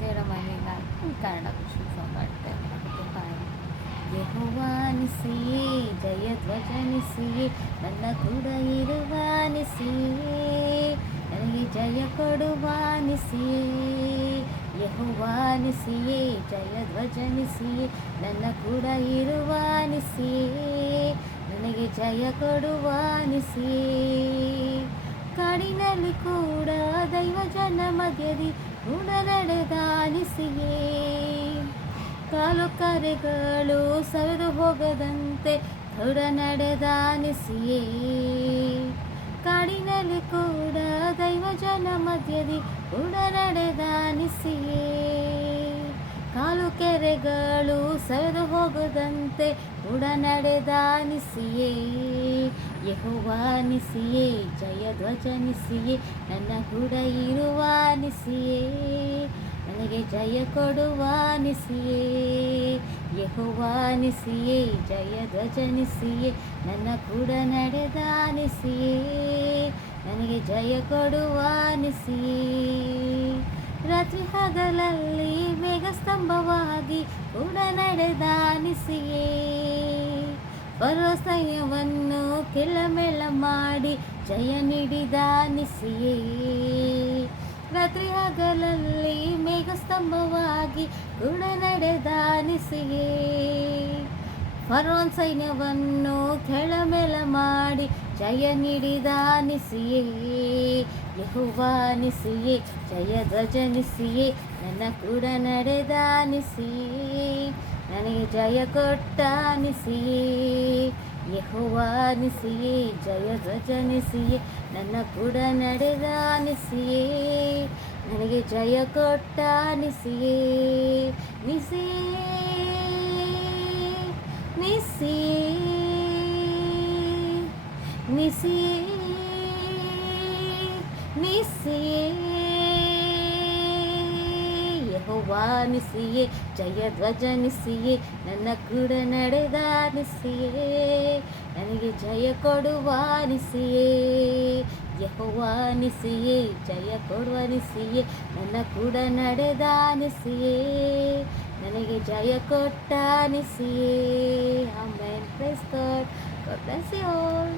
ದೇವರ ಮನೆಯಿಂದ ಕನ್ನಡ ಖುಷಿ ಸಾಂಗ್ ಆಡ್ತಾ ಇದ್ದೀನಿ ತುಂಬ ಯೆಹೋವಾನಿಸಿಯೇ ಜಯಧ್ವಜನಿಸಿಯೇ ನನ್ನ ಕೂಡ ಇರುವಾನಿಸಿಯೇ ನನಗೆ ಜಯ ಕೊಡುವಾನಿಸಿಯೇ ಯೆಹೋವಾನಿಸಿಯೇ ಜಯಧ್ವಜನಿಸಿಯೇ ನನ್ನ ಕೂಡ ಇರುವಾನಿಸಿಯೇ ನನಗೆ ಜಯ ಕೊಡುವಾನಿಸಿಯೇ ಕಾಡಿನಲ್ಲಿ ಕೂಡ ದೈವಜನ ಮಧ್ಯದಿ ಕೂಡ ನಡೆದಾನಿಸಿಯೇ ಕಾಲು ಕರೆಗಳು ಸರಿದು ಹೋಗದಂತೆ ದೃಢ ನಡೆದಾನಿಸಿಯೇ ಕಾಡಿನಲ್ಲಿ ಕೂಡ ದೈವಜನ ಮಧ್ಯದಿ ಕೂಡ ನಡೆದಾನಿಸಿಯೇ ಕಾಲು ಕೆರೆಗಳು ಸರಿದು ಹೋಗದಂತೆ ಕೂಡ ನಡೆದಾನಿಸಿಯೇ ಯೆಹೋವಾನಿಸಿಯೇ ಜಯಧ್ವಜನಿಸಿಯೇ ನನ್ನ ಕೂಡ ಇರುವಾನಿಸಿಯೇ ನನಗೆ ಜಯ ಕೊಡುವಾನಿಸಿಯೇ ಯೆಹೋವಾನಿಸಿಯೇ ಜಯಧ್ವಜನಿಸಿಯೇ ನನ್ನ ಕೂಡ ನಡೆದಾನಿಸಿಯೇ ನನಗೆ ಜಯ ಕೊಡುವಾನಿಸಿಯೇ ರಾತ್ರಿ ಹಗಲಲ್ಲಿ ಮೇಘಸ್ತಂಭವಾಗಿ ಕೂಡ ನಡೆದಾನಿಸಿಯೇ ಪರ್ವಸಯವನ್ನು ಕೆಳಮೆಳ ಮಾಡಿ ಜಯ ನೀಡಿದಾನಿಸಿಯೇ ರಾತ್ರಿ ಹಗಲಲ್ಲಿ ಮೇಘಸ್ತಂಭವಾಗಿ ಕೂಡ ನಡೆದಾನಿಸಿಯೇ ಫರೋನ್ ಸೈನ್ಯವನ್ನು ಕೆಳಮೆಲ ಮಾಡಿ ಜಯ ನೀಡಿದಾನಿಸಿಯೇ ಯೆಹೋವಾನಿಸಿಯೇ ಜಯಧ್ವಜನಿಸಿಯೇ ನನ್ನ ಕೂಡ ನಡೆದಾನಿಸಿಯೇ ನನಗೆ ಜಯ ಕೊಟ್ಟಾನಿಸಿಯೇ ಯೆಹೋವಾನಿಸಿಯೇ ಜಯಧ್ವಜನಿಸಿಯೇ ನನ್ನ ಕೂಡ ನಡೆದಾನಿಸಿಯೇ ನನಗೆ ಜಯ ಕೊಟ್ಟಾನಿಸಿಯೇ ನಿಸಿಯೇ ನಿಸಿಯೇ ನಿಸಿಯೇ ನಿಸಿಯೇ ಯೆಹೋವಾನಿಸಿಯೇ ಜಯಧ್ವಜನಿಸಿಯೇ ನನ್ನ ಕೂಡ ನಡೆದಾನಿಸಿಯೇ ನನಗೆ ಜಯ ಕೊಡುವಾನಿಸಿಯೇ ಯೆಹೋವಾನಿಸಿಯೇ ಜಯ ಕೊಡುವಾನಿಸಿಯೇ ನನ್ನ ಕೂಡ ನಡೆದಾನಿಸಿಯೇ ನನಗೆ ಜಯ ಕೊಟ್ಟಾನಿಸಿಯೇ amen. Praise God. God bless you all.